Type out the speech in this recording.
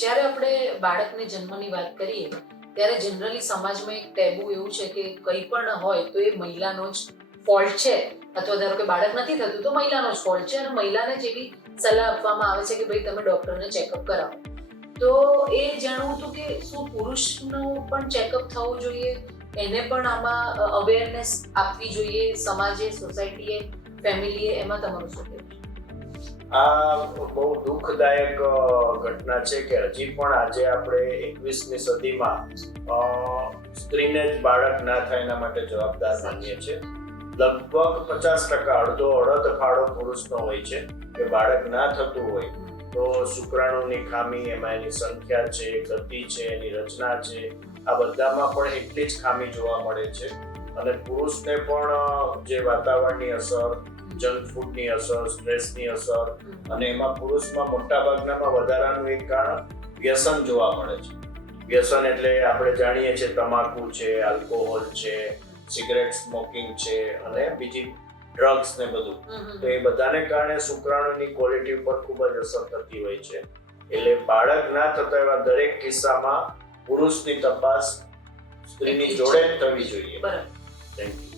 જ્યારે આપણે બાળકને જન્મની વાત કરીએ ત્યારે જનરલી સમાજમાં એક ટેબુ એવું છે કે કંઈ પણ હોય તો એ મહિલાનો જ ફોલ્ટ છે, અથવા ધારો કે બાળક નથી થતું તો મહિલાનો જ ફોલ્ટ છે, અને મહિલાને જ એવી સલાહ આપવામાં આવે છે કે ભાઈ તમે ડોક્ટરને ચેકઅપ કરાવો. તો એ જાણવું હતું કે શું પુરુષનું પણ ચેકઅપ થવું જોઈએ, એને પણ આમાં અવેરનેસ આપવી જોઈએ સમાજે, સોસાયટીએ, ફેમિલીએ, એમાં તમારું શું કહેવું છે? આ બહુ દુઃખદાયક ઘટના છે કે હજી પણ આજે આપણે 21મી સદીમાં સ્ત્રીને જ બાળક ના થાય એના માટે જવાબદાર માનીએ છીએ. લગભગ 50%, અડધો ફાળો પુરુષનો હોય છે કે બાળક ના થતું હોય તો શુક્રાણુની ખામી, એમાં એની સંખ્યા છે, ગતિ છે, એની રચના છે, આ બધામાં પણ એટલી જ ખામી જોવા મળે છે. અને પુરુષને પણ જે વાતાવરણની અસર, જંક ફૂડની અસર, સ્ટ્રેસની અસર, અને એમાં પુરુષમાં મોટાભાગનામાં વધારાનું એક કારણ વ્યસન જોવા મળે છે. વ્યસન એટલે આપણે જાણીએ છીએ તમાકુ છે, આલ્કોહોલ છે, સિગરેટ સ્મોકિંગ છે, અને બીજી ડ્રગ્સ ને બધું. તો એ બધાને કારણે શુક્રાણુની ક્વોલિટી ઉપર ખૂબ જ અસર થતી હોય છે. એટલે બાળક ના થતા એવા દરેક કિસ્સામાં પુરુષની તપાસ સ્ત્રીની જોડે જ થવી જોઈએ. બરાબર. Thank you.